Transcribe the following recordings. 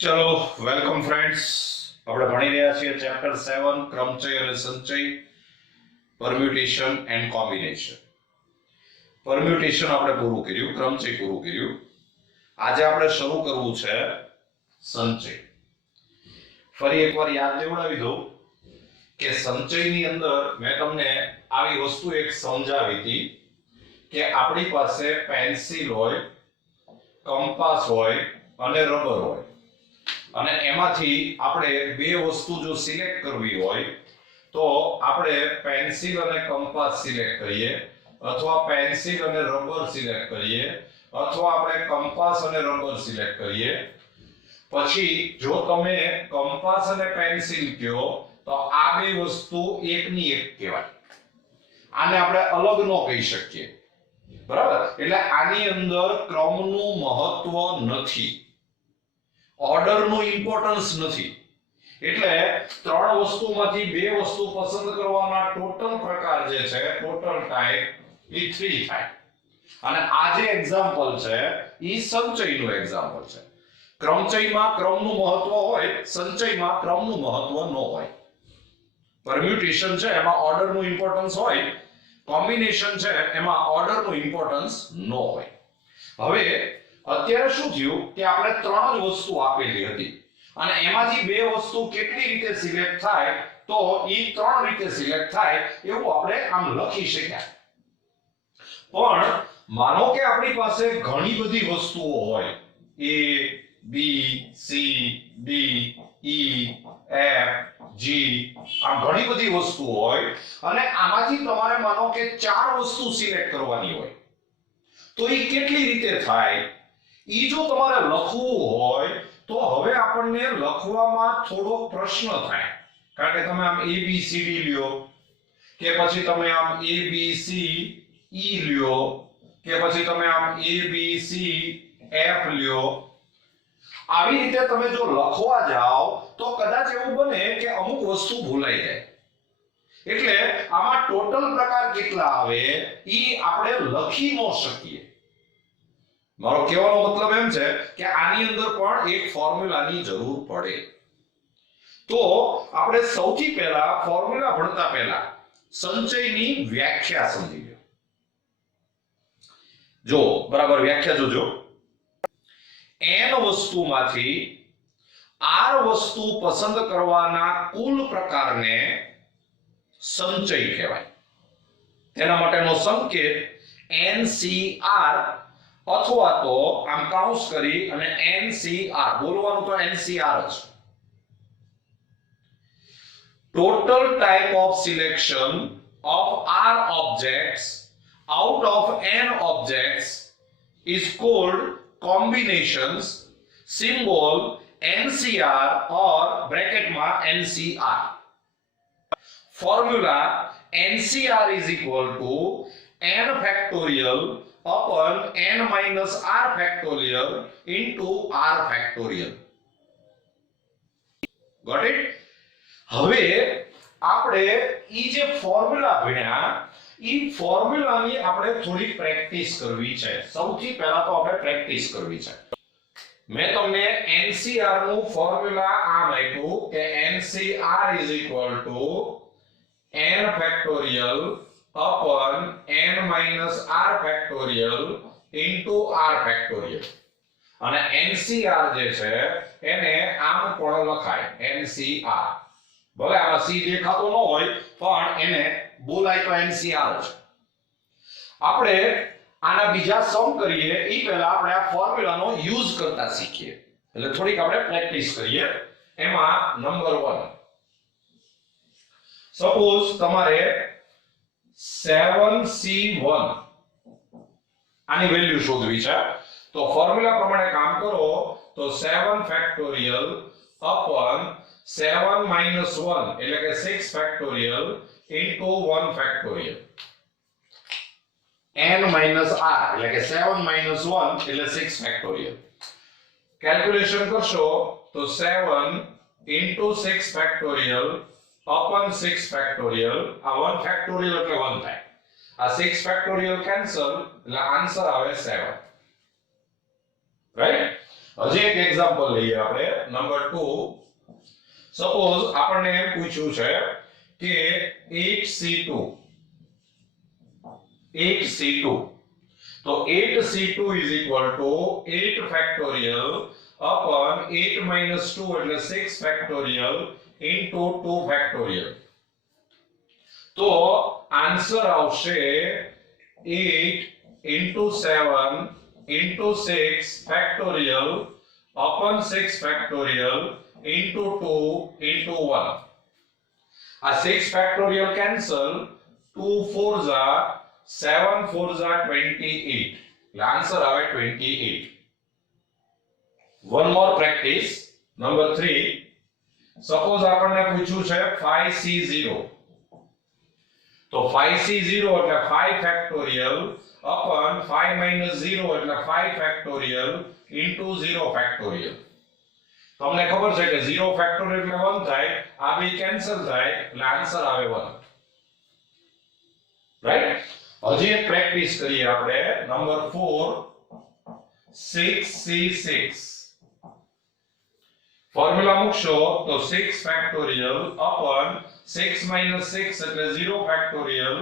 ચલો welcome friends. આપણે ભણી રહ્યા છીએ ચેપ્ટર 7 ક્રમચય અને સંચય, પરમ્યુટેશન એન્ડ કોમ્બિનેશન. પરમ્યુટેશન આપણે પૂરું કર્યું, ક્રમચય પૂરું કર્યું. આજે આપણે શરૂ કરવું છે સંચય. ફરી એકવાર યાદ દેવડાવી દઉં કે સંચયની અંદર મેં તમને આવી વસ્તુ એક સમજાવી હતી કે આપણી પાસે પેન્સિલ હોય, કંપાસ હોય અને રબર હોય, અને એમાંથી આપણે બે વસ્તુ જો સિલેક્ટ કરવી હોય તો આપણે પેન્સિલ અને કંપાસ સિલેક્ટ કરીએ, અથવા પેન્સિલ અને રબર સિલેક્ટ કરીએ, અથવા આપણે કંપાસ અને રબર સિલેક્ટ કરીએ. પછી જો તમે કંપાસ અને પેન્સિલ કહો તો આ બે વસ્તુ એકની એક કહેવાય. આને આપણે અલગ ન કહી શકીએ, બરાબર? એટલે આની અંદર ક્રમનું મહત્વ નથી, ઓર્ડરનું ઇમ્પોર્ટન્સ નથી. એટલે ત્રણ વસ્તુમાંથી બે વસ્તુ પસંદ કરવાના ટોટલ પ્રકાર જે છે, ટોટલ ટાઈપ, એ 3 થાય. અને આ જે એક્ઝામ્પલ છે એ સંચયનું એક્ઝામ્પલ છે. ક્રમચયમાં ક્રમનું મહત્વ હોય, સંચયમાં ક્રમનું મહત્વ ન હોય. પરમ્યુટેશન છે એમાં ઓર્ડરનું ઇમ્પોર્ટન્સ હોય, કોમ્બિનેશન છે એમાં ઓર્ડરનું ઇમ્પોર્ટન્સ ન હોય. હવે અત્યારે શું થયું કે આપણે ત્રણ જ વસ્તુ આપેલી હતી અને એમાંથી બે વસ્તુ કેટલી રીતે સિલેક્ટ થાય, તો એ ત્રણ રીતે સિલેક્ટ થાય એવું આપણે આમ લખી શક્યા. પણ માનો કે આપણી પાસે ઘણી બધી વસ્તુઓ હોય, A B C D E F G, આમ ઘણી બધી વસ્તુઓ હોય અને આમાંથી તમારે માનો કે ચાર વસ્તુ સિલેક્ટ કરવાની હોય, તો એ કેટલી રીતે થાય ઈ જો તમારે લખવું હોય તો હવે આપણને લખવામાં થોડો પ્રશ્ન થાય. કારણ કે તમે આમ ABCD લ્યો, કે પછી તમે આમ ABCE લ્યો, કે પછી તમે આમ ABCF લ્યો. આવી રીતે તમે જો લખવા જાઓ તો કદાચ એવું બને કે અમુક વસ્તુ ભૂલાઈ જાય. એટલે આમાં ટોટલ પ્રકાર કેટલા આવે ઈ આપણે લખી ન શકીએ. મારો કહેવાનો મતલબ એમ છે કે આની અંદર પણ એક ફોર્મ્યુલાની જરૂર પડે. તો આપણે સૌથી પહેલા ફોર્મ્યુલા ભણતા પહેલા સંચયની વ્યાખ્યા સમજી લો. જો બરાબર વ્યાખ્યા જોજો. n વસ્તુમાંથી r વસ્તુ પસંદ કરવાના કુલ પ્રકારને સંચય કહેવાય. તેના માટેનો સંકેત NCR અથવા તો આમ કાઉન્સ કરી અને NCR બોલવાનું તો NCR જ. Total type of selection of R objects out of n objects is called combinations, symbol NCR or bracket માં NCR. Formula NCR is equal to n factorial upon n minus r factorial into r factorial. Got it? હવે આપણે ઈ જે formula ભણ્યા ઈ ફોર્મ્યુલાની આપણે થોડી practice કરવી છે. સૌથી પહેલા તો આપણે પ્રેક્ટિસ કરવી છે. મેં તમને NCR નું ફોર્મ્યુલા આમ આપ્યું કે NCR is equal to n factorial upon n minus r factorial into r factorial. અને NCR જે છે એને આમ પણ લખાય NCR. ભલે આમાં C દેખાતો ન હોય પણ એને બોલાય તો NCR છે. આપણે આના બીજા સમ કરીએ એ પહેલા આપણે આ ફોર્મ્યુલાનો યુઝ કરતા શીખીએ. એટલે થોડીક આપણે પ્રેક્ટિસ કરીએ. એમાં નંબર 1, સપોઝ તમારે 7C1 આની વેલ્યુ શોધવી છે, તો ફોર્મ્યુલા પ્રમાણે કામ કરો તો 7 ફેક્ટોરિયલ upon 7 minus 1 એટલે કે 6 factorial into 1 factorial. n minus r એટલે કે 7 minus 1 એટલે 6 ફેક્ટોરિયલ. કેલ્ક્યુલેશન કરશો તો 7 into 6 ફેક્ટોરિયલ upon 6 ફેક્ટોરિયલ. આ 1 ફેક્ટોરિયલ એટલે 1 થાય. આ 6 ફેક્ટોરિયલ કેન્સલ એટલે આન્સર આવે 7. રાઈટ? હજી એક એક્ઝામ્પલ લઈએ આપણે નંબર 2. સપોઝ આપણને એમ પૂછ્યું છે કે 8c2 તો 8c2 is equal to 8 factorial upon 8 minus 2 એટલે 6 factorial into 2 factorial. તો આન્સર આવશે 8 into 7 into 6 factorial upon 6 factorial into 2 into 1. આ 6 factorial cancel, 2 4s are 7 4s are 28. The answer આવે 28. One more practice. Number 3. Suppose આપણને પૂછ્યું છે 5c0. તો 5c0 એટલે 5 factorial upon 5 minus 0 એટલે 5 factorial into 0 factorial. તમને ખબર છે કે 0 factorial એટલે 1 થાય, આ બે કેન્સલ થાય એટલે આન્સર આવે 1. રાઈટ? હજી એક પ્રેક્ટિસ કરીએ આપણે નંબર 4. 6c6 ફોર્મ્યુલા મૂકશો તો 6 factorial upon 6 minus 6 એટલે 0 factorial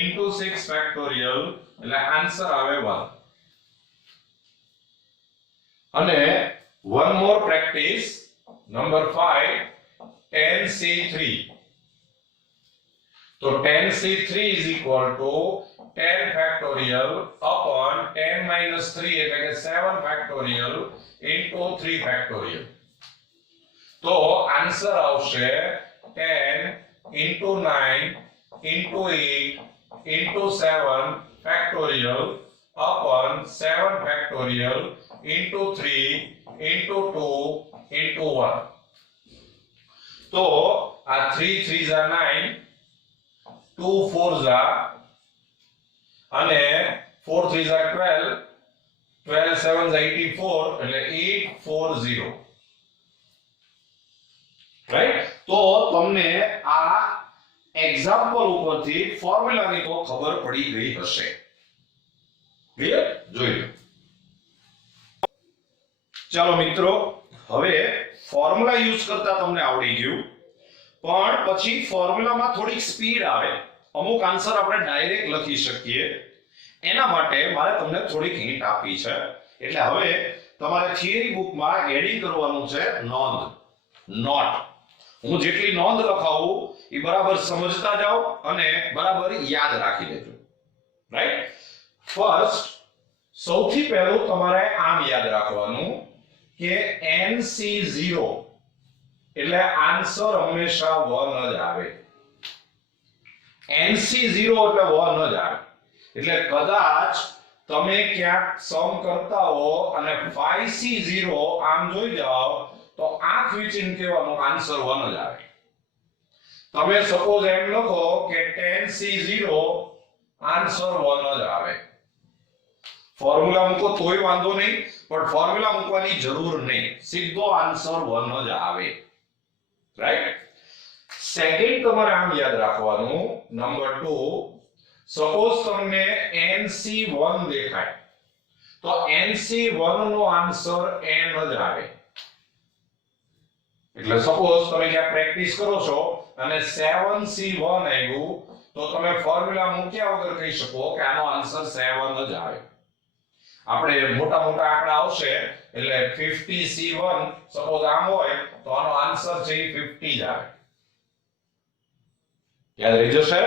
into 6 factorial એટલે આન્સર આવે 1. અને one more practice, number 5, 10c3. So 10c3 is equal to 10 factorial upon 10 minus 3 એટલે કે 7 factorial into 3 factorial. તો આન્સર આવશે 10 into 9 into 8 into 7 factorial upon 7 factorial into 3 into 2 into 1. તો આ 3 3s are 9, 2 4s are અને 4 3s are 12, 12 7s are 84 એટલે 840. Right? તો તમને આ એક્ઝામ્પલ ઉપરથી ફોર્મ્યુલાની તો ખબર પડી ગઈ હશે. ક્લિયર? જોઈ લો. ચાલો મિત્રો, હવે ફોર્મ્યુલા યુઝ કરતા તમને આવડી ગયું, પણ પછી ફોર્મ્યુલામાં થોડીક સ્પીડ આવે, અમુક આન્સર આપણે ડાયરેક્ટ લખી શકીએ. એના માટે મારે તમને થોડીક હિન્ટ આપી છે. એટલે હવે તમારે થિયરી બુકમાં એડિંગ કરવાનું છે નોંધ, નોટ. હું જેટલી નોંધ લખાવું એ બરાબર સમજતા જાઓ અને બરાબર યાદ રાખી લેજો. રાઈટ? ફર્સ્ટ, સૌથી પહેલું તમારે આમ યાદ રાખવાનું કે NC0 એટલે આન્સર હંમેશા 1 જ આવે. NC0 એટલે 1 જ આવે. એટલે કદાચ તમે ક્યાંક સમ કરતા હો અને 5C0 આમ જોઈ જાઓ તો આંખ વીંચીને કહેવાનું આન્સર 1 જ આવે. તમે સપોઝ એમ લખો કે 10C0 આન્સર 1 જ આવે. ફોર્મ્યુલા મૂકો તોય વાંધો નહીં, પણ ફોર્મ્યુલા મૂકવાની જરૂર નહીં, સીધો આન્સર 1 જ આવે. રાઈટ? સેકન્ડ તમારે આમ યાદ રાખવાનું નંબર 2, સપોઝ તમને NC1 દેખાય તો NC1 નો આન્સર n જ આવે. એટલે સપોઝ તમે જ્યાં પ્રેક્ટિસ કરો છો અને 7C1 આવ્યું તો તમે ફોર્મ્યુલા મૂક્યા વગર કહી શકો કે આનો આન્સર 7 જ આવે. આપણે મોટા મોટા આંકડા આવશે એટલે 50C1 સપોઝ આમ હોય તો આનો આન્સર છે 50 જ આવે. યાદ રહી જશે?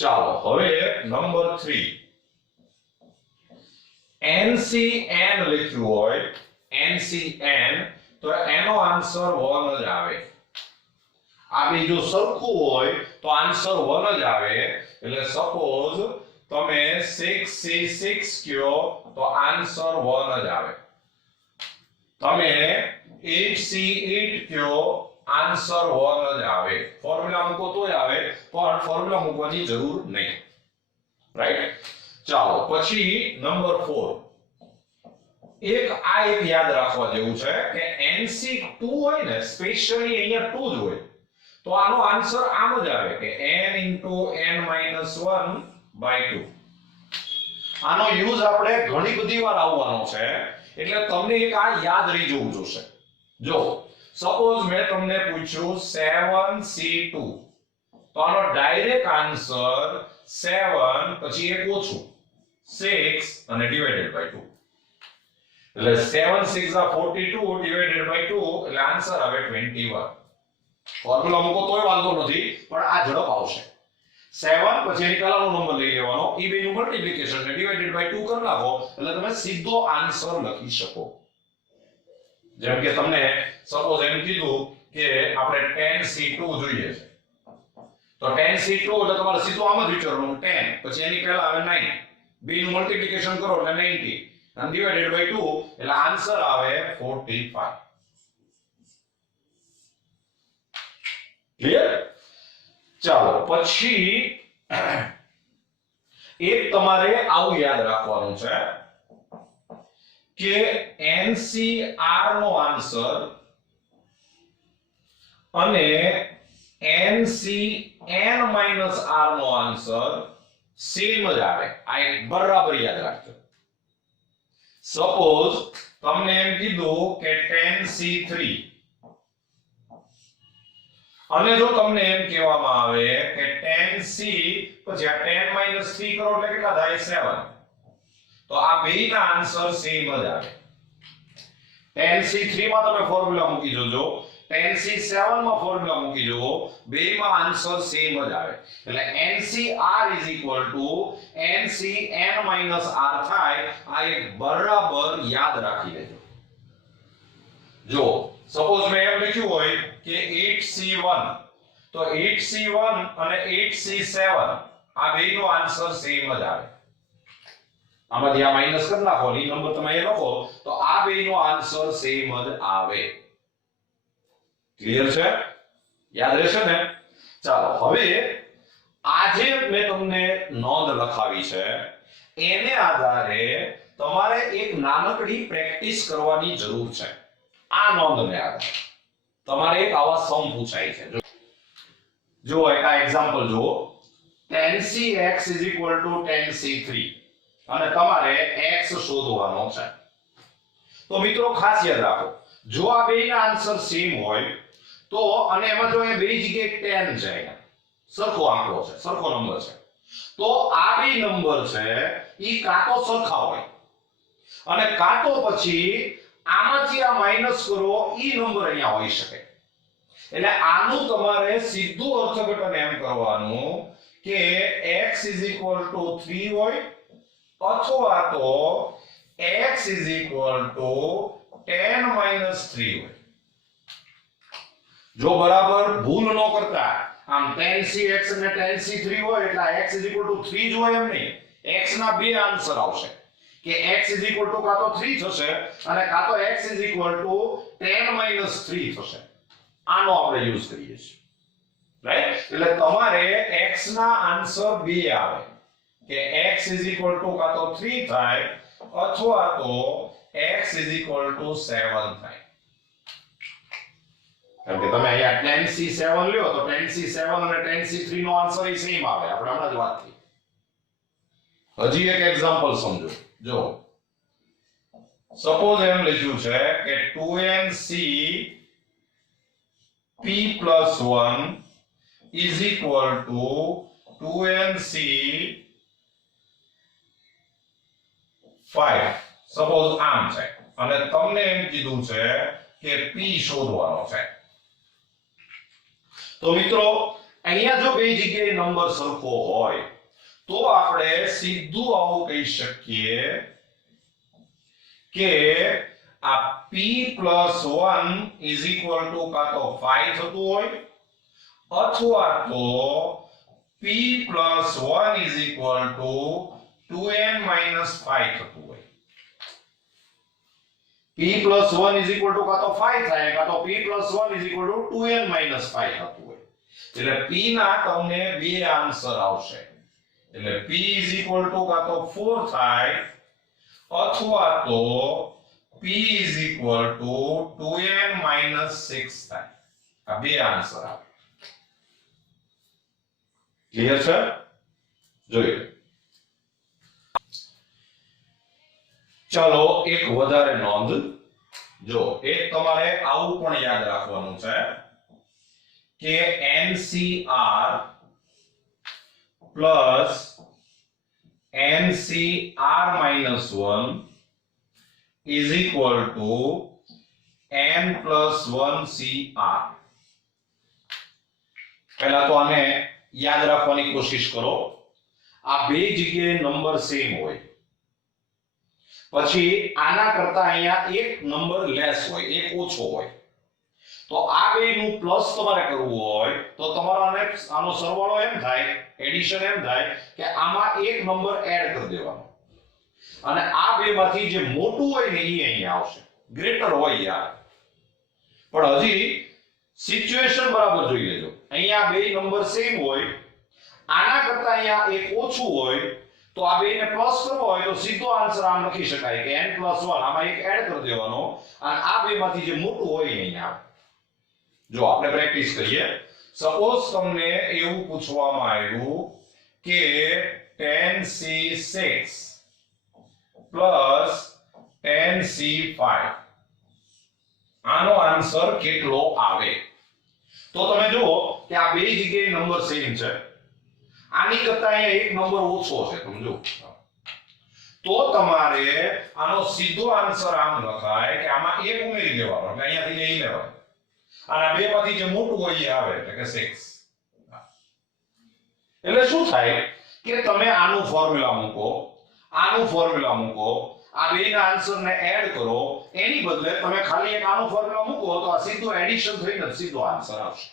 ચાલો હવે નંબર 3, NCN લખ્યું હોય, NCN તો એનો આન્સર 1 જ આવે. આ બીજું સરખું હોય તો આન્સર 1 જ આવે. એટલે સપોઝ તમે 6C6 કયો તો આન્સર 1 જ આવે. તમે 8C8 કયો આન્સર 1 જ આવે. ફોર્મ્યુલા મૂકો તોય આવે, પણ ફોર્મ્યુલા મૂકવાની જરૂર નહીં. રાઈટ? ચાલો પછી નંબર 4, એક યાદ રાખવા જેવું છે કે NC2 હોય ને, સ્પેશિયલી અહીંયા 2 જ હોય તો આનો આન્સર આમ જ આવે કે n/n-1/2. આનો યુઝ આપણે ઘણી બધી વાર આવવાનો છે. એટલે તમને એક આ યાદ રહી જવું જોશે. જો સપોઝ મેં તમને પૂછ્યું 7c2 તો આનો ડાયરેક્ટ આન્સર 7 પછી એક ઓછું 6 અને ડિવાઇડેડ બાય 2 એટલે 7 6 42 ડિવાઇડેડ બાય 2 એટલે આન્સર આવે 21. ફોર્મ્યુલા મૂકો તોય વાંધો નથી પણ આ ઝડપ આવશે. 7 પછી એની પહેલાનો નંબર લઈ લેવાનો એ બેનું મલ્ટીપ્લિકેશન ને ડિવાઇડેડ બાય 2 કરી નાખો એટલે તમે સીધો આન્સર લખી શકો. જેમ કે તમને સપોઝ એમ કીધું કે આપણે 10c2 જોઈએ છે તો 10c2 એટલે તમારે સીધું આમ જ વિચારવાનું 10 પછી એની પહેલા આવે 9 બે નું મલ્ટીપ્લિકેશન કરો એટલે 90 અને ડિવાઇડેડ બાય 2 એટલે આન્સર આવે 45. ક્લિયર? ચાલો પછી એક તમારે આવું યાદ રાખવાનું છે કે NCR નો આન્સર અને NCN -R નો આન્સર સેમ જ આવે. આ એક બરાબર યાદ રાખજો. સપોઝ તમને એમ કીધું કે 10C3 અને જો તમને એમ કહેવામાં આવે કે 10C પછી આ 10 - 3 કરો એટલે કેટલા થાય 7 તો આ બેયના આન્સર સેમ જ આવે. 10C3 માં તમે ફોર્મ્યુલા મૂકી જોજો 10C7 માં ફોર્મ્યુલા મૂકી જુઓ બેયમાં આન્સર સેમ જ આવે એટલે NCR NCN -R થાય. આ એક બરાબર યાદ રાખી લેજો. જો સપોઝ મેં એમ લખ્યું હોય કે 8C1 તો 8C1 અને 8C7 આ બેયનો આન્સર સેમ જ આવે. આમાંથી આ માઈનસ કરી નાખો એ નંબર તમે એ લખો તો આ બેયનો આન્સર સેમ જ આવે. ક્લિયર છે? યાદ રહેશે ને? ચાલો હવે આજે મેં તમને નોંધ લખાવી છે એને આધારે તમારે એક નાનકડી પ્રેક્ટિસ કરવાની જરૂર છે. આ નોંધને આધારે તમારે એક આવા સમ પૂછાય છે. જો એક આ એક્ઝામ્પલ જુઓ 10cx 10c3 અને તમારે x શોધવાનો છે. તો મિત્રો ખાસ યાદ રાખો જો આ બેયના આન્સર સેમ હોય તો અને એમાં જો અહીંયા બે જગ્યાએ 10 છે સરખો આંકડો છે સરખો નંબર છે તો આ બે નંબર છે ઈ કાં તો સરખા હોય અને કાં તો પછી આમાંથી આ માઈનસ કરો ઈ નંબર અહીંયા હોઈ શકે. એટલે આનું તમારે સીધું અર્થઘટન એમ કરવાનું કે x 3 હોય અથવા તો x 10 - 3 હોય. જો બરાબર ભૂલ ન કરતા આમ 10cx અને 10c3 હોય એટલે x 3 જ હોય એમ નહીં. x ના બે આન્સર આવશે કે x કાં તો 3 થશે અને કાં તો x 10 - 3 થશે. આનો આપણે યુઝ કરીએ છીએ રાઈટ. એટલે તમારે x ના આન્સર બે આવે કે x કાં તો 3 થાય અથવા તો x 7 થાય. કારણ કે તમે અહીંયા 10c7 લ્યો તો 10c7 અને 10c3 નો આન્સર ઈ સેમ આવે. આપણે હમણાં જ વાત કરી. હજી એક એક્ઝામ્પલ સમજો. જો સપોઝ એમ લખ્યું છે કે 2nc p+1 = 2nc 5 સપોઝ આમ છે અને તમને એમ કીધું છે કે p શોધવાનો છે. તો મિત્રો અહીંયા જો બે જગ્યાએ નંબર સરખો હોય તો આપણે સીધું આવું કહી શકીએ કે આ p+1 કાં તો 5 થતું હોય અથવા તો p+1 2n - 5 થતું હોય. p+1 કાં તો 5 થાય કાં તો p+1 2n - 5 થતું હોય. એટલે p ના તમને બે આન્સર આવશે. એટલે p કાં તો 4 થાય અથવા તો p 2n - 6 થાય. આ બે આન્સર આવે. ક્લિયર છે? જોઈએ ચલો એક વધારે નોંધ જો એક તમારે આવું પણ યાદ રાખવાનું છે કે NCR plus NCR-1 is equal to N plus 1 CR. પહેલા તો આને યાદ રાખવાની કોશિશ કરો. આ બે જગ્યાએ નંબર સેમ હોય, પછી આના કરતા અહીંયા એક નંબર લેસ હોય, એક ઓછો હોય, તો આ બેનું પ્લસ તમારે કરવું હોય તો તમારે આનો સરવાળો એમ થાય, એડિશન એમ થાય કે આમાં એક નંબર એડ કરી દેવાનો અને આ બેમાંથી જે મોટું હોય ને એ અહીંયા આવશે, ગ્રેટર હોય યાર. પણ હજી સિચ્યુએશન બરાબર જોઈ લેજો. અહીંયા બે નંબર સેમ હોય, આના કરતા અહીંયા એક ઓછું હોય, તો આ બેને પ્લસ કરવો હોય તો સીધો આન્સર આમ લખી શકાય કે n+1, આમાં એક એડ કરી દેવાનો અને આ બેમાંથી જે મોટું હોય અહીંયા. જો આપણે પ્રેક્ટિસ કરીએ. સપોઝ તમને એવું પૂછવામાં આવ્યું કે 10C6 પ્લસ 10C5 આનો આન્સર કેટલો આવે? તો તમે જુઓ કે આ બે જગ્યાએ નંબર સેમ છે, આની કરતા અહીંયા એક નંબર ઓછો છે, સમજો. તો તમારે આનો સીધો આન્સર આમ લખાય કે આમાં એક ઉમેરી દેવાનો એટલે અહીંયાથી 11 અને આ બેમાંથી જે મોટું હોય એ આવે એટલે કે 6. એટલે શું થાય કે તમે આનું ફોર્મ્યુલા મૂકો, આનું ફોર્મ્યુલા મૂકો, આ બેના આન્સરને એડ કરો, એની બદલે તમે ખાલી એક આનું ફોર્મ્યુલા મૂકો તો આ સીધું એડિશન થઈને સીધો આન્સર આવશે.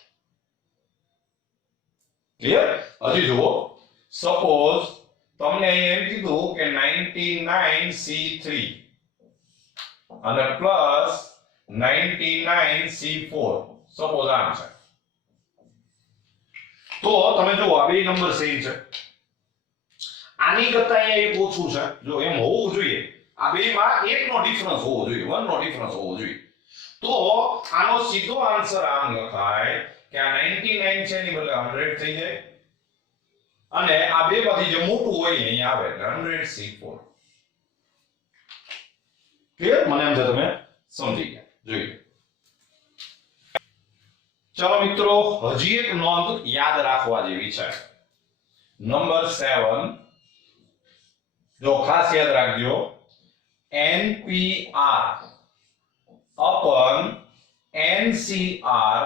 ક્લિયર? હજી જુઓ, સપોઝ તમને એમ કીધું કે 99C3 અને પ્લસ 99C4 સપોઝ આમ છે. તો તમે જુઓ આ બે નંબર સેમ છે, આની કરતા અહીંયા એક ઓછું છે. જો એમ હોવું જોઈએ, આ બેમાં એકનો ડિફરન્સ હોવો જોઈએ, 1 નો ડિફરન્સ હોવો જોઈએ. તો આનો સીધો આન્સર આમ લખાય કે આ 99 છે એની બદલે 100 થઈ જાય અને આ બેમાંથી જે મોટું હોય અહીંયા આવે એટલે 100C4. ક્લિયર? મને એમ છે તમે સમજી ગયા. જોઈએ. ચલો મિત્રો, હજી એક નોંધ યાદ રાખવા જેવી છે. નંબર 7, જો ખાસ યાદ રાખજો, NPR upon NCR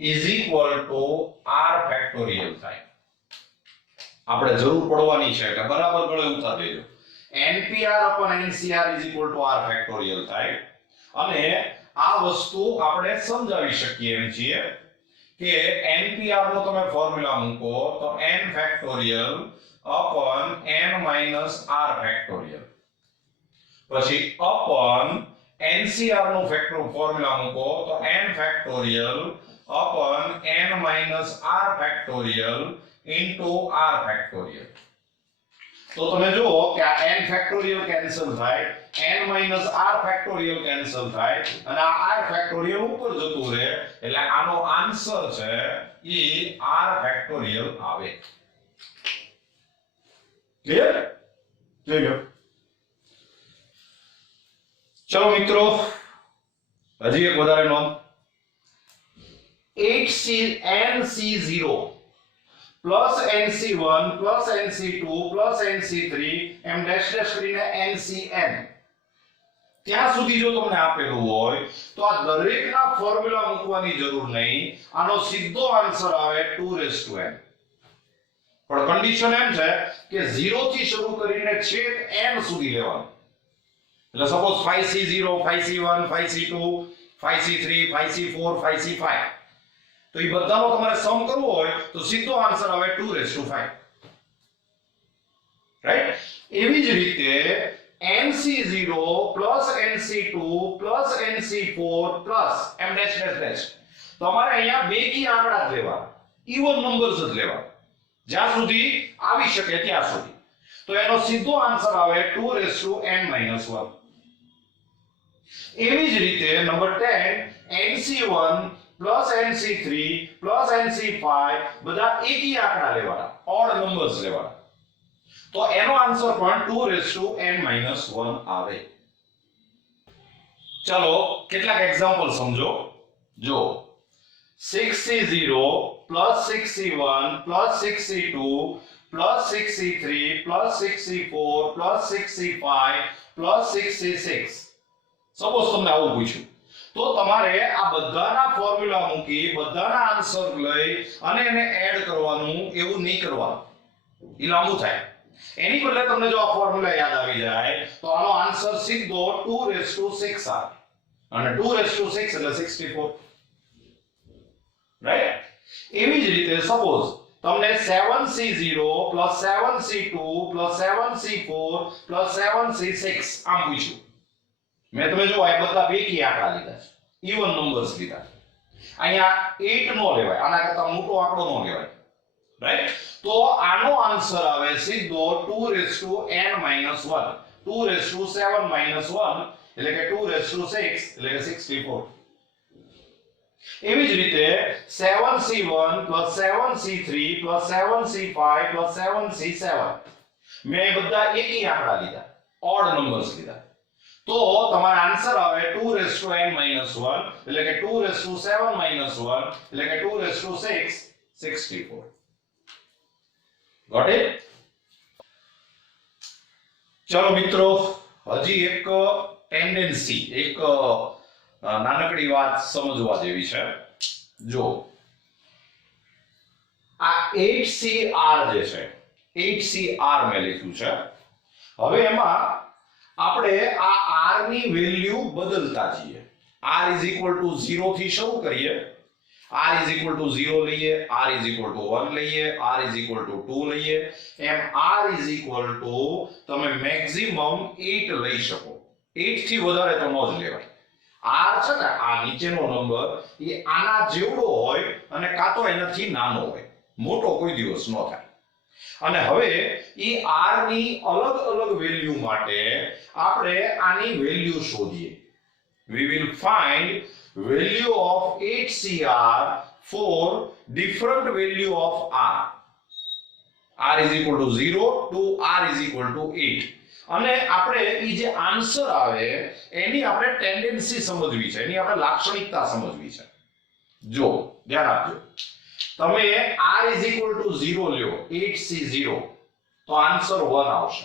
is equal to R factorial થાય. આપણે જરૂર પડવાની છે એટલે બરાબર ગળે ઉતાર દેજો. NPR upon NCR is equal to R factorial થાય. અને આ વસ્તુ આપણે સમજાવી શકીએ એમ છીએ કે NPR નો તમે ફોર્મ્યુલા મૂકો તો n factorial upon n minus r factorial, પછી upon NCR નો ફોર્મ્યુલા મૂકો તો n factorial upon n minus r factorial into r factorial. તો તમે જુઓ કે આ n factorial કેન્સલ થાય, n minus r factorial cancel થાય અને આ r factorial ઉપર જતું રહે એટલે આનો આન્સર છે એ r factorial આવે. ક્લિયર? જોઈ લો. ચલો મિત્રો, હજી એક વધારે નોંધ. 8NC0 plus NC1 plus NC2 plus NC3 એમ ડેશ ડેશ કરીને NCN ત્યાં સુધી જો તમને આપેલું હોય તો આ દરેકના ફોર્મ્યુલા મૂકવાની જરૂર નહીં, આનો સીધો આન્સર આવે 2n. પણ કન્ડિશન એમ છે કે 0 થી શરૂ કરીને છેક n સુધી લેવાનું. એટલે suppose 5C0 5C1 5C2 5C3 5C4 5C5 તો એ બધાનો તમારે સમ કરવો હોય તો સીધો આન્સર આવે 2n. રાઈટ? એવી જ રીતે NC0 plus NC2 plus NC4 plus m dash dash dash તમારે અહીંયા બેકી આંકડા જ લેવાના, ઇવન નંબર્સ જ લેવાના જ્યાં સુધી આવી શકે ત્યાં સુધી. તો એનો સીધો આન્સર આવે 2n-1. એવી જ રીતે number 10 NC1 plus NC3 plus NC5 બધા એકી આંકડા લેવાના, ઓડ નંબર્સ લેવાના. તો એનો આન્સર પણ 2n-1 આવે. ચલો કેટલાક એક્ઝામ્પલ સમજો. જો 6c0 + 6c1 + 6c2 + 6c3 + 6c4 + 6c5 + 6c6. Suppose તમને આવું પૂછ્યું તો તમારે આ બધાના ફોર્મ્યુલા મૂકી બધાના આન્સર લઈ અને એને એડ કરવાનું, એવું નહીં કરવાનું, એ લાંબુ થાય. એની બદલે તમને જો આ ફોર્મ્યુલા યાદ આવી જાય તો આનો આન્સર સીધો 2⁶ આવે. અને 2⁶ એટલે 64, રાઈટ? એવી જ રીતે સપોઝ તમને 7c0 + 7c2 + 7c4 + 7c6 આમ પૂછ્યું. મેં તમે જો આ બધા બેકી આંકડા લીધા છે, ઇવન નંબર્સ લીધા છે. અહીંયા 8 નો લેવાય, આના કરતા મોટો આંકડો નો લેવાય, રાઈટ? તો આનો આન્સર આવે સીધો 2n-1, 2�7-1 એટલે કે 2⁶ એટલે કે 64. એવી જ રીતે 7c1 + 7c3 + 7c5 + 7c7 મેં બધા એકી આંકડા લીધા, ઓડ નંબર્સ લીધા. તો તમારો આન્સર આવે 2n-1 એટલે કે 2�7-1 એટલે કે 2⁶ 64. Got it? ચલો મિત્રો, હજી એક ટેન્ડન્સી, એક નાનકડી વાત સમજવા જેવી છે. જો આ 8cr જે છે, 8cr મેં લખ્યું છે. હવે એમાં આપણે આ r ની વેલ્યુ બદલતા જઈએ. r = 0 થી શરૂ કરીએ, r = 0 લઈએ, r = 1 લઈએ, r = 2 લઈએ, એમ r = તમે મેક્સિમમ 8 લઈ શકો. 8 થી વધારે તો ન જ લેવાય. r છે ને, આ નીચેનો નંબર એ આના જેવડો હોય અને કાં તો એનાથી નાનો હોય, મોટો કોઈ દિવસ ન થાય. અને હવે ઈ r ની અલગ અલગ વેલ્યુ માટે આપણે આની વેલ્યુ શોધીએ. We will find value of 8cr for different value of r. r = 0 to r = 8. અને આપણે ઈ જે આન્સર આવે એની આપણે ટેન્ડન્સી સમજવી છે, એની આપણે લાક્ષણિકતા સમજવી છે. જો ધ્યાન આપજો, તમે r = 0 લ્યો, 8c0, તો આન્સર 1 આવશે.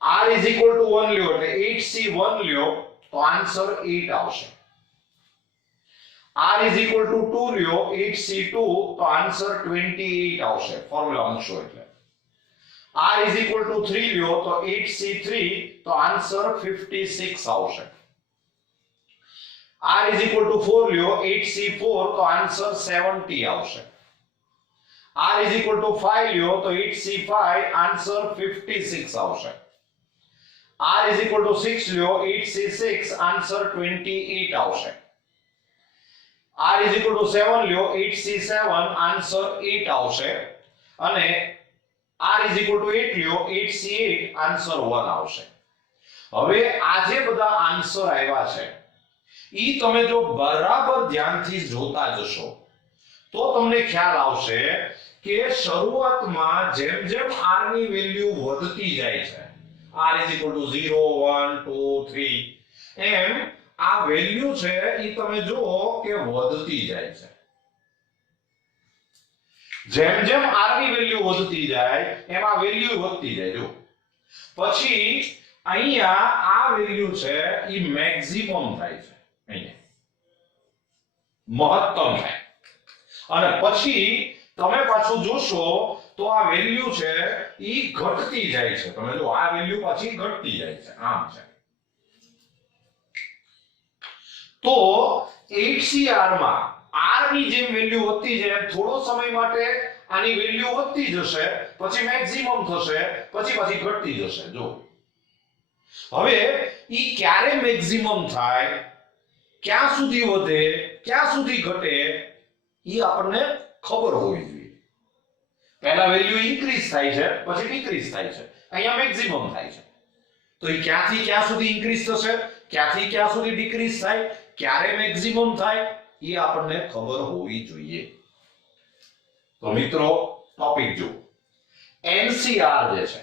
r = 1 લ્યો એટલે 8c1 લ્યો તો આન્સર 8 આવશે. r = 2 લ્યો, 8c2 તો આન્સર 28 આવશે, ફોર્મ્યુલા મૂકશો એટલે. r = 3 લ્યો તો 8c3 તો આન્સર 56 આવશે. r = 4 લ્યો, 8c4 તો આન્સર 70 આવશે. r = 5 લ્યો તો 8c5 આન્સર 56 આવશે. r = 6 લ્યો, 8c6 આન્સર 28 આવશે. r = 7 લ્યો, 8c7 આન્સર 8 આવશે. અને r = 8 લ્યો, 8c8 આન્સર 1 આવશે. હવે આ જે બધા આન્સર આવ્યા છે ઈ તમે જો બરાબર ધ્યાનથી જોતા જશો તો તમને ખ્યાલ આવશે કે શરૂઆતમાં જેમ જેમ r ની વેલ્યુ વધતી જાય છે, r = 0 1 2 3 એમ આ વેલ્યુ છે ઈ તમે જુઓ કે વધતી જાય છે. જેમ જેમ r ની વેલ્યુ વધતી જાય એમ આ વેલ્યુ વધતી જાય. જો પછી અહીંયા આ વેલ્યુ છે ઈ મેક્સિમમ થાય છે, અહીંયા મહત્તમ થાય. અને પછી તમે પાછું જોશો તો આ વેલ્યુ છે ઈ ઘટતી જાય છે. તમે જો આ વેલ્યુ પછી ઘટતી જાય છે, આમ છે. તો 8cr માં r ની જેમ વેલ્યુ વધતી જાય, થોડો સમય માટે આની વેલ્યુ વધતી જશે, પછી મેક્સિમમ થશે, પછી ઘટતી જશે. જો હવે ઈ ક્યારે મેક્સિમમ થાય, ક્યાં સુધી વધે, ક્યાં સુધી ઘટે, ઈ આપણને ખબર હોવી જોઈએ. પહેલા વેલ્યુ ઇન્ક્રીઝ થાય છે, પછી ડિક્રીઝ થાય છે, અહીંયા મેક્સિમમ થાય છે. તો ઈ ક્યાંથી ક્યાં સુધી ઇન્ક્રીઝ થશે, ક્યાંથી ક્યાં સુધી ડિક્રીઝ થાય, ક્યારે મેક્સિમમ થાય, એ આપણને ખબર હોવી જોઈએ. તો મિત્રો ટોપિક જો NCR જે છે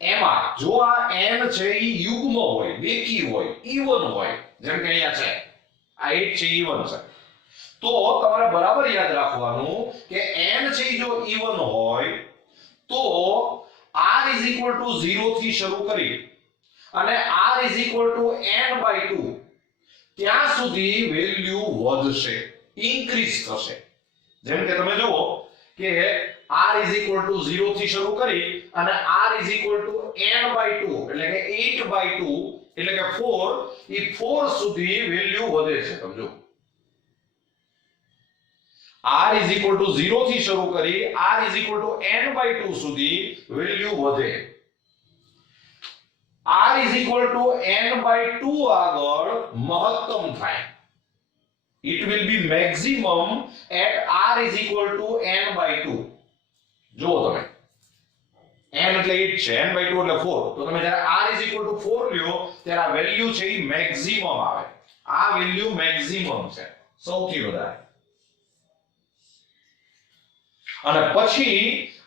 એમાં જો આ n છે એ યુગ્મ હોય, બેકી હોય, ઇવન હોય, જેમ કે અહીંયા છે આ 8 છે ઇવન છે, તો તમારે બરાબર યાદ રાખવાનું કે n છે જો ઇવન હોય તો r is equal to 0 થી શરૂ કરી અને r is equal to n/2 ત્યાં સુધી વેલ્યુ વધશે, ઇન્ક્રીઝ થશે. જેમ કે તમે જુઓ કે r is equal to 0 થી શરૂ કરી અને r is equal to n/2 એટલે કે 8/2 એટલે કે 4 એ 4 સુધી વેલ્યુ વધે છે. સમજો r is equal to 0 થી શરૂ કરી r is equal to n/2 સુધી વેલ્યુ વધે. r is equal to n/2 આગળ મહત્તમ થાય. It will be maximum at r is equal to n/2. જો તમે n એટલે 8 છે, n/2 એટલે 4, તો તમે જ્યારે r is equal to 4 લ્યો ત્યારે આ વેલ્યુ છે એ મેક્સિમમ આવે. આ વેલ્યુ મેક્સિમમ છે, સૌથી વધારે. અને પછી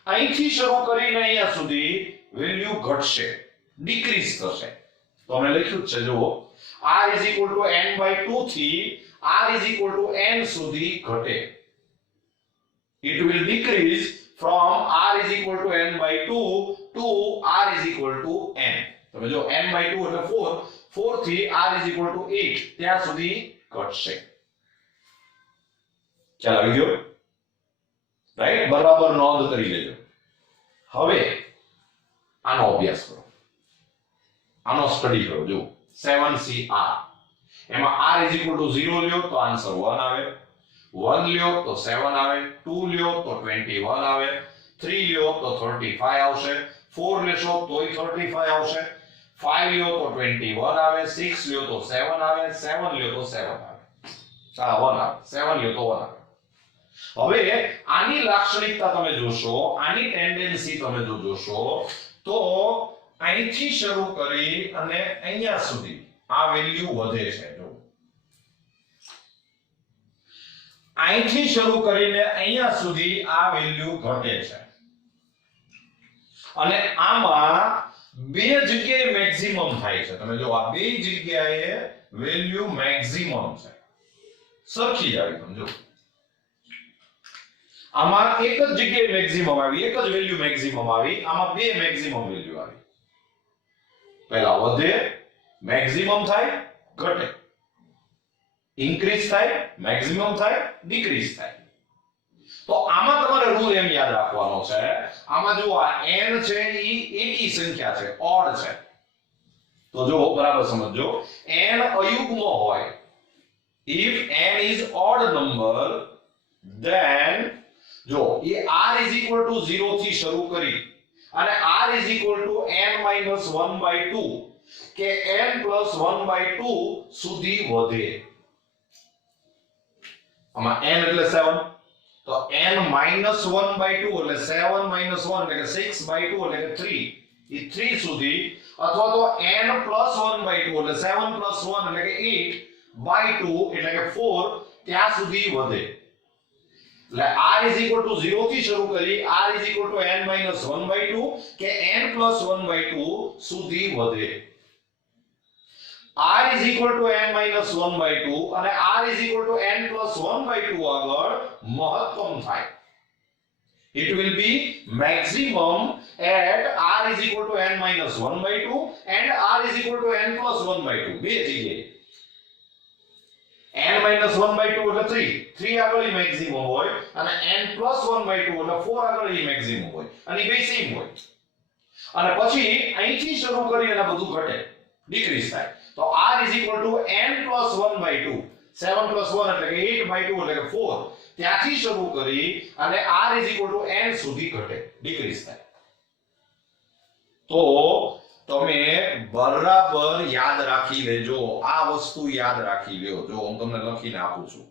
અહીંથી શરૂ કરીને અહીંયા સુધી વેલ્યુ ઘટશે, ડિક્રીઝ થશે. તો અમે લખ્યું છે જુઓ r is equal to n/2 થી r is equal to n સુધી ઘટે. It will decrease from r is equal to n/2 to r is equal to n. તમે જો n/2 એટલે 4, 4 થી r is equal to 8 ત્યાં સુધી ઘટશે. ચાલો આવી ગયો, રાઈટ? બરાબર નોંધ કરી લેજો. હવે આનો અભ્યાસ કરો, આનો સ્ટડી કરો. જો 7CR એમાં r is equal to 0 લ્યો તો આન્સર 1 આવે, 1 લ્યો તો 7 આવે, 2 લ્યો તો 21 આવે, 3 લ્યો તો 35 આવશે, 4 લેશો તોય 35 આવશે, 5 લ્યો તો 21 આવે, 6 લ્યો તો 7 આવે, 7 લ્યો તો 7 આવે, 1 આવે, 7 લ્યો તો 1 આવે. હવે આની લાક્ષણિકતા તમે જોશો, આની ટેન્ડન્સી તમે જો જોશો તો અહીંથી શરૂ કરી અને અહીંયા સુધી આ વેલ્યુ વધે છે. જો અહીંથી શરૂ કરીને અહીંયા સુધી આ વેલ્યુ ઘટે છે અને આમાં બે જગ્યાએ મેક્સિમમ થાય છે. તમે જો આ બે જગ્યાએ વેલ્યુ મેક્સિમમ છે, સરખી જ આવી. સમજો આમાં એક જ જગ્યાએ મેક્સિમમ આવી, એક જ વેલ્યુ મેક્સિમમ આવી, આમાં બે મેક્સિમમ વેલ્યુ આવી. પહેલા વધે, મેક્સિમમ થાય, ઘટે, ઇન્ક્રીઝ થાય, મેક્સિમમ થાય, ડિક્રીઝ થાય. તો આમાં તમારે રૂલ એમ યાદ રાખવાનો છે, આમાં જો આ n છે ઈ એકી સંખ્યા છે, ઓડ છે. તો જો બરાબર સમજો, n અયુગ્મ હોય, if n is odd number then જો એ r is equal to 0 થી શરૂ કરી અને r is equal to n-1/2 કે n+1/2 સુધી વધે. આમાં n એટલે 7, તો n-1/2 એટલે 7 - 1 એટલે કે 6/2 એટલે કે 3, એ 3 સુધી, અથવા તો n+1/2 એટલે 7 + 1 એટલે કે 8/2 એટલે કે 4 ત્યાં સુધી વધે. એટલે r is equal to 0 થી શરૂ કરી r is equal to n-1/2 કે n+1/2 સુધી વધે. r is equal to n-1/2 અને r is equal to n+1/2 આગળ મહત્તમ થાય. It will be maximum at r is equal to n-1/2 and r is equal to n+1/2 બે જગ્યાએ. n-1/2 એટલે 3 આગળ ઈ મેક્સિમમ હોય અને n+1/2 એટલે 4 આગળ ઈ મેક્સિમમ હોય અને બે સેમ હોય. અને પછી અહીંથી શરૂ કરી અને બધું ઘટે, ડિક્રીઝ થાય. તો r is equal to n+1/2, 7 + 1 એટલે કે 8/2 એટલે કે 4 ત્યાંથી શરૂ કરી અને r is equal to n સુધી ઘટે, ડિક્રીઝ થાય. તો તમે બરાબર યાદ રાખી લેજો, આ વસ્તુ યાદ રાખી લ્યો. જો હું તમને લખીને આપું છું.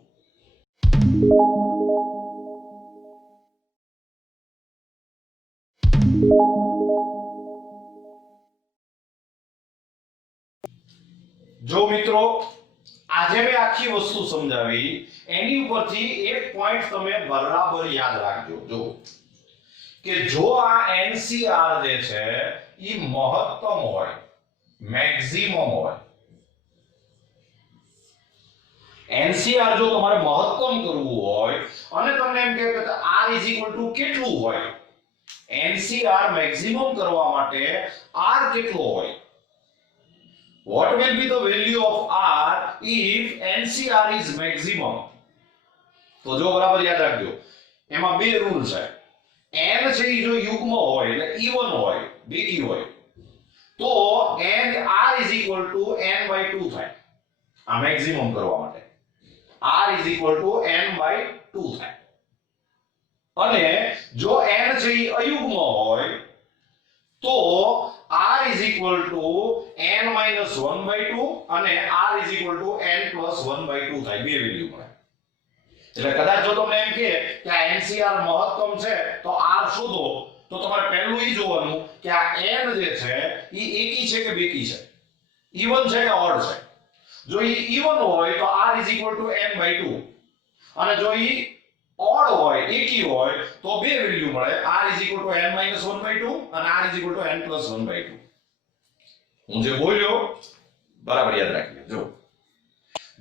જો મિત્રો આજે મેં આખી વસ્તુ સમજાવી એની ઉપરથી એક પોઈન્ટ તમે બરાબર યાદ રાખજો. જો કે જો આ NCR જે છે ઈ મહત્તમ હોય, મેક્સિમમ હોય, NCR જો તમારે મહત્તમ કરવું હોય અને તમને એમ કે R ઇઝ ઇક્વલ ટુ કેટલું હોય, NCR મેક્સિમમ કરવા માટે R કેટલો હોય, what will be the value of R if NCR is maximum? તો જો બરાબર યાદ રાખજો, એમાં બે રૂલ છે. n છે એ જો યુગ્મ હોય એટલે even હોય, બેકી હોય, તો n R is equal to n by 2 થાય. આ મેક્સિમમ કરવા માટે R is equal to n by 2 થાય. અને જો n છે એ અયુગ્મ હોય તો R is equal to n minus 1 by 2 અને R is equal to n plus 1 by 2 થાય. બે વેલ્યુ મળે. એટલે કદાચ જો તમને એમ કે આ NCR મહત્તમ છે તો R શોધો, તો તમારે પહેલું ઈ જોવાનું કે આ n જે છે ઈ એકી છે કે બેકી છે, even છે કે ઓડ છે. જો ઈ even હોય તો R is equal to n by 2 અને જો ઈ ઓડ હોય, એકી હોય તો બે વેલ્યુ મળે, R is equal to n minus 1 by 2 અને R is equal to n plus 1 by 2. હું જે બોલ્યો બરાબર યાદ રાખજો.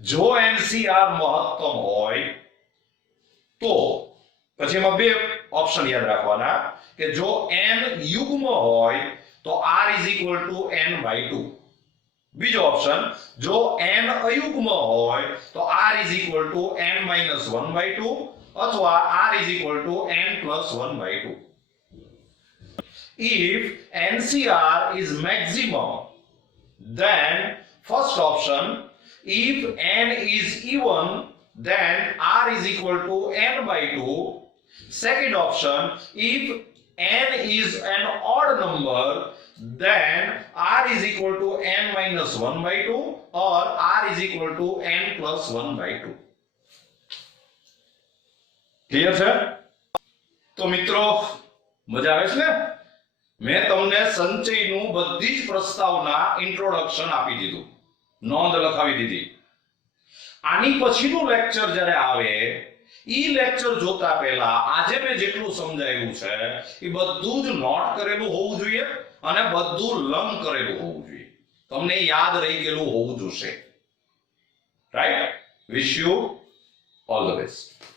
જો NCR મહત્તમ હોય તો પછી એમાં બે ઓપ્શન યાદ રાખવાના કે જો n યુગ્મ હોય તો R is equal to n by 2. બીજો ઓપ્શન જો n અયુગ્મ હોય તો R is equal to n minus 1 by 2 અથવા R is equal to n plus 1 by 2. If NCR is maximum, then first option, if n is even, then R is equal to n by 2. Second option, if n is an odd number, then R is equal to n minus 1 by 2 or R is equal to n plus 1 by 2. Clear છે? તો મિત્રો મજા આવે છે ને? મેં તમને સંચયનું બધી જ પ્રસ્તાવના ઇન્ટ્રોડક્શન આપી દીધું, નોંધ લખાવી દીધી. આની પછીનું લેક્ચર જ્યારે આવે ઈ લેક્ચર જોતા પહેલા આજે મેં જેટલું સમજાવ્યું છે એ બધું જ નોટ કરેલું હોવું જોઈએ અને બધું લર્ન કરેલું હોવું જોઈએ, તમને યાદ રહી ગયેલું હોવું જોઈએ. Right? Wish you all the best.